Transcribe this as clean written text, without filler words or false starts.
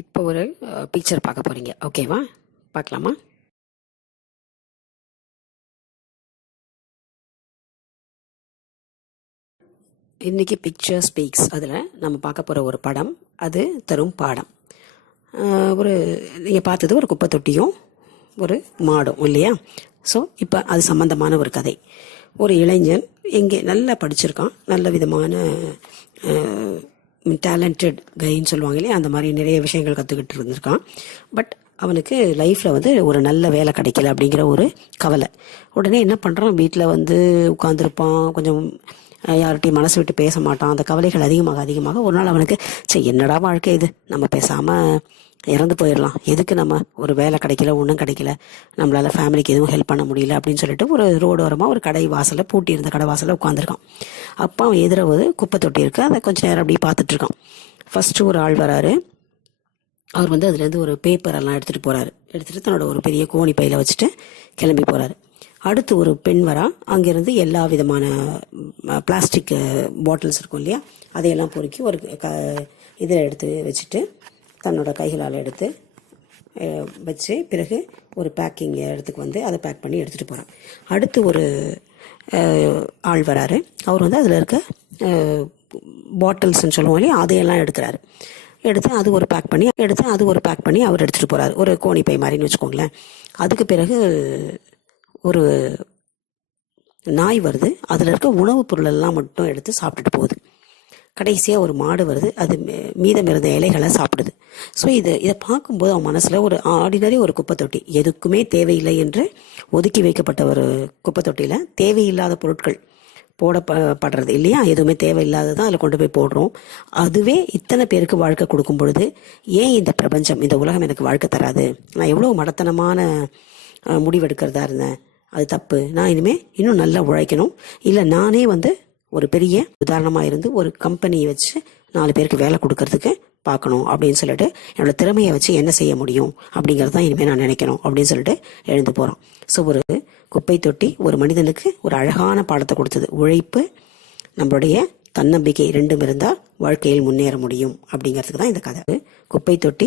இப்போ ஒரு பிக்சர் பார்க்க போகிறீங்க. ஓகேவா? பார்க்கலாமா? இன்றைக்கி பிக்சர் ஸ்பீக்ஸ் அதில் நம்ம பார்க்க போகிற ஒரு படம், அது தரும் பாடம். ஒரு நீங்கள் பார்த்தது ஒரு குப்பை தொட்டியும் ஒரு மாடும் இல்லையா? ஸோ இப்போ அது சம்மந்தமான ஒரு கதை. ஒரு இளைஞன் எங்கே நல்லா படிச்சிருக்கான், நல்ல விதமான டேலண்டட் கைன்னு சொல்லுவாங்க இல்லையா, அந்த மாதிரி நிறைய விஷயங்கள் கற்றுக்கிட்டு இருந்திருக்கான். பட் அவனுக்கு லைஃப்பில் ஒரு நல்ல வேலை கிடைக்கல அப்படிங்கிற ஒரு கவலை. உடனே என்ன பண்ணுறான், வீட்டில் உட்காந்துருப்பான், கொஞ்சம் யார்கிட்டையும் மனசு விட்டு பேச மாட்டான். அந்த கவலைகள் அதிகமாக ஒரு நாள் அவனுக்கு என்னடா வாழ்க்கை இது, நம்ம பேசாமல் இறந்து போயிடலாம், எதுக்கு நம்ம ஒரு வேலை கிடைக்கல, ஒன்றும் கிடைக்கல, நம்மளால் ஃபேமிலிக்கு எதுவும் ஹெல்ப் பண்ண முடியல அப்படின்னு சொல்லிட்டு ஒரு ரோடோரமாக ஒரு கடை வாசலில் பூட்டி இருந்த கடை வாசலில் உட்காந்துருக்கான். அப்போ அவன் எதிர குப்பை தொட்டி இருக்கு, அதை கொஞ்சம் நேரம் அப்படியே பார்த்துட்ருக்கான். ஃபஸ்ட்டு ஒரு ஆள் வராரு. அவர் அதுலேருந்து ஒரு பேப்பரெல்லாம் எடுத்துகிட்டு போகிறாரு. எடுத்துகிட்டு தன்னோட ஒரு பெரிய கோணி பையில் வச்சுட்டு கிளம்பி போகிறாரு. அடுத்து ஒரு பெண் வரா. அங்கேருந்து எல்லா விதமான பிளாஸ்டிக் பாட்டில்ஸ் இருக்கும் இல்லையா, அதையெல்லாம் பொறுக்கி ஒரு இதில் எடுத்து வச்சுட்டு தன்னோட கைகளால் எடுத்து வச்சு பிறகு ஒரு பேக்கிங் இடத்துக்கு அதை பேக் பண்ணி எடுத்துகிட்டு போகிறான். அடுத்து ஒரு ஆள் வராரு. அவர் அதில் இருக்க பாட்டில்ஸ்ன்னு சொல்லுவோம் இல்லையா, அதையெல்லாம் எடுக்கிறாரு. எடுத்து அது ஒரு பேக் பண்ணி அவர் எடுத்துகிட்டு போகிறாரு, ஒரு கோணிப்பை மாதிரின்னு வச்சுக்கோங்களேன். அதுக்கு பிறகு ஒரு நாய் வருது. அதில் இருக்க உணவுப் பொருளெல்லாம் மட்டும் எடுத்து சாப்பிட்டுட்டு போகுது. கடைசியாக ஒரு மாடு வருது, அது மீதம் இருந்த இலைகளை சாப்பிடுது. ஸோ இதை பார்க்கும்போது அவன் மனசில் ஒரு ஆர்டினரி ஒரு குப்பை தொட்டி, எதுக்குமே தேவையில்லை என்று ஒதுக்கி வைக்கப்பட்ட ஒரு குப்பை தொட்டியில் தேவையில்லாத பொருட்கள் போடப்படுறது இல்லையா, எதுவுமே தேவையில்லாததான் அதில் கொண்டு போய் போடுறோம். அதுவே இத்தனை பேருக்கு வாழ்க்கை கொடுக்கும் பொழுது ஏன் இந்த பிரபஞ்சம், இந்த உலகம் எனக்கு வாழ்க்கை தராது? நான் எவ்வளோ மடத்தனமான முடிவெடுக்கிறதா இருந்தேன், அது தப்பு. நான் இன்னும் நல்லா உழைக்கணும், இல்லை நானே ஒரு பெரிய உதாரணமாக இருந்து ஒரு கம்பெனியை வச்சு 4 பேருக்கு வேலை கொடுக்கறதுக்கு பார்க்கணும் அப்படின்னு சொல்லிட்டு என்னோட திறமையை வச்சு என்ன செய்ய முடியும் அப்படிங்கிறது தான் இனிமேல் நான் நினைக்கணும் அப்படின்னு சொல்லிட்டு எழுந்து போகிறோம். ஸோ ஒரு குப்பை தொட்டி ஒரு மனிதனுக்கு ஒரு அழகான பாடத்தை கொடுத்தது. உழைப்பு, நம்மளுடைய தன்னம்பிக்கை ரெண்டும் இருந்தால் வாழ்க்கையில் முன்னேற முடியும் அப்படிங்கிறதுக்கு தான் இந்த கதை. குப்பை தொட்டி